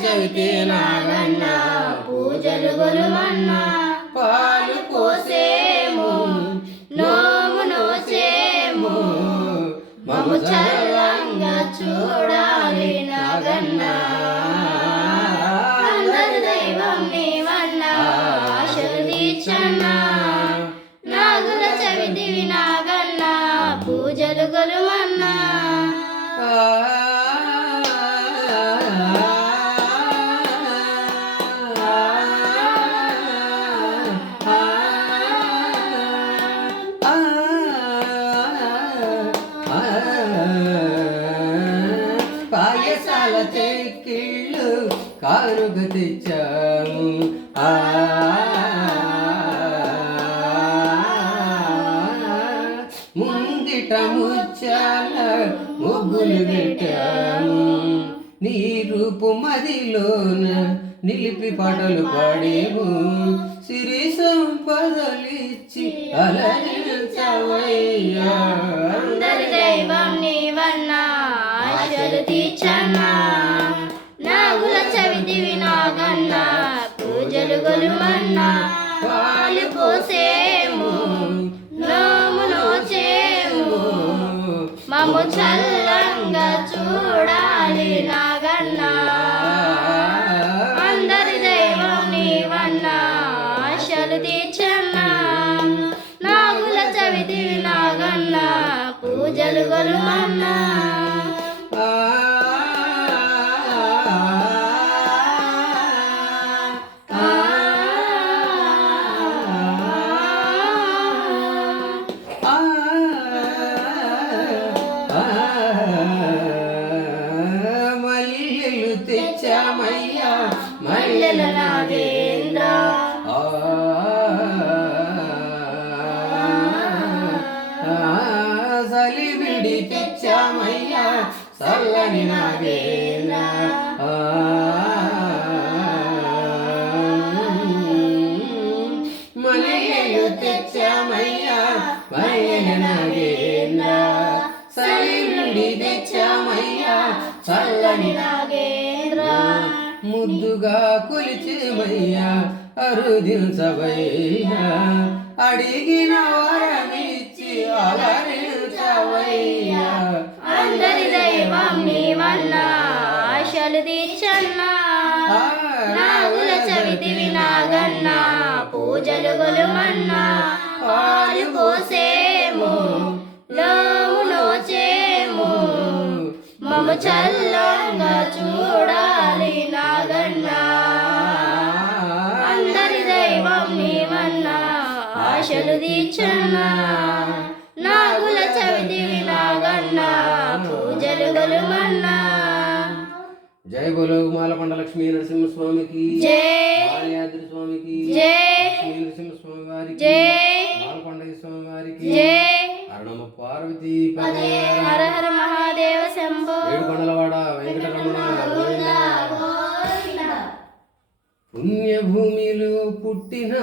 చవితి నాగన్న పూజలు గొలుమన్నా పాలు పోసేము నోము నోచేము మము చల్లంగా చూడాలి నాగన్న అందరి దైవం నీవన్నా ఆశలు తీర్చన్నా నాగుల చవితివి నాగన్న పూజలు గొలుమన్నా పాయసాల చెక్కిళ్ళు కారుగా తెచ్చాము ముంగిట ముచ్చాల ముగ్గులు పెట్టాము నీ రూపు మదిలోన నిలిపి పాటలు పాడేము సిరి సంపదలిచ్చి అలరించవయ్యా అందరి దైవం నీవన్నా ఆశలు తీర్చన్నా నాగుల చవితివి నాగన్న పూజలు గొలుమన్నా పాలు పోసేము నోము నోచేము మము చల్లంగా చూడాలి నాగన్న అందరి దైవం నీవన్నా ఆశలు తీర్చన్నా నాగుల చవితివి నాగన్న పూజలు గొలుమన్నా మల్లెలు తెచ్చామయ్యా మల్లెల నాగేంద్ర సలివిడి తెచ్చామయ్యా చల్లని నాగేంద్ర మల్లెలు తెచ్చామయ్యా మల్లెల నాగేంద్ర సలివిడి తెచ్చామయ్యా చల్లని నాగేంద్ర ముద్దుగా కొలిచేమయ్యా అరుదించవయ్యా అడిగిన వరమిచ్చి అలరించవయ్యా అందరి దైవం నీవన్నా ఆశలు తీర్చన్నా నాగుల చవితివి నాగన్న పూజలు గొలుమన్నా పాలు పోసేము నోము నోచేము మము చల్లంగా చూడాలి నాగన్న అందరి దైవం నీవన్నా ఆశలు తీర్చన్నా నాగుల చవితివి నాగన్న పూజలు గొలుమన్నా జై బోలో మాలకొండ లక్ష్మీ నరసింహస్వామికి మాలయాద్రి స్వామికి లక్ష్మీ నరసింహస్వామి వారికి మాలకొండ స్వామి వారికి హరనమ పార్వతీ హర హర మహాదేవ శంభో ఏడుకొండలవాడ వెంకటరమణ పుణ్యభూమిలో పుట్టిన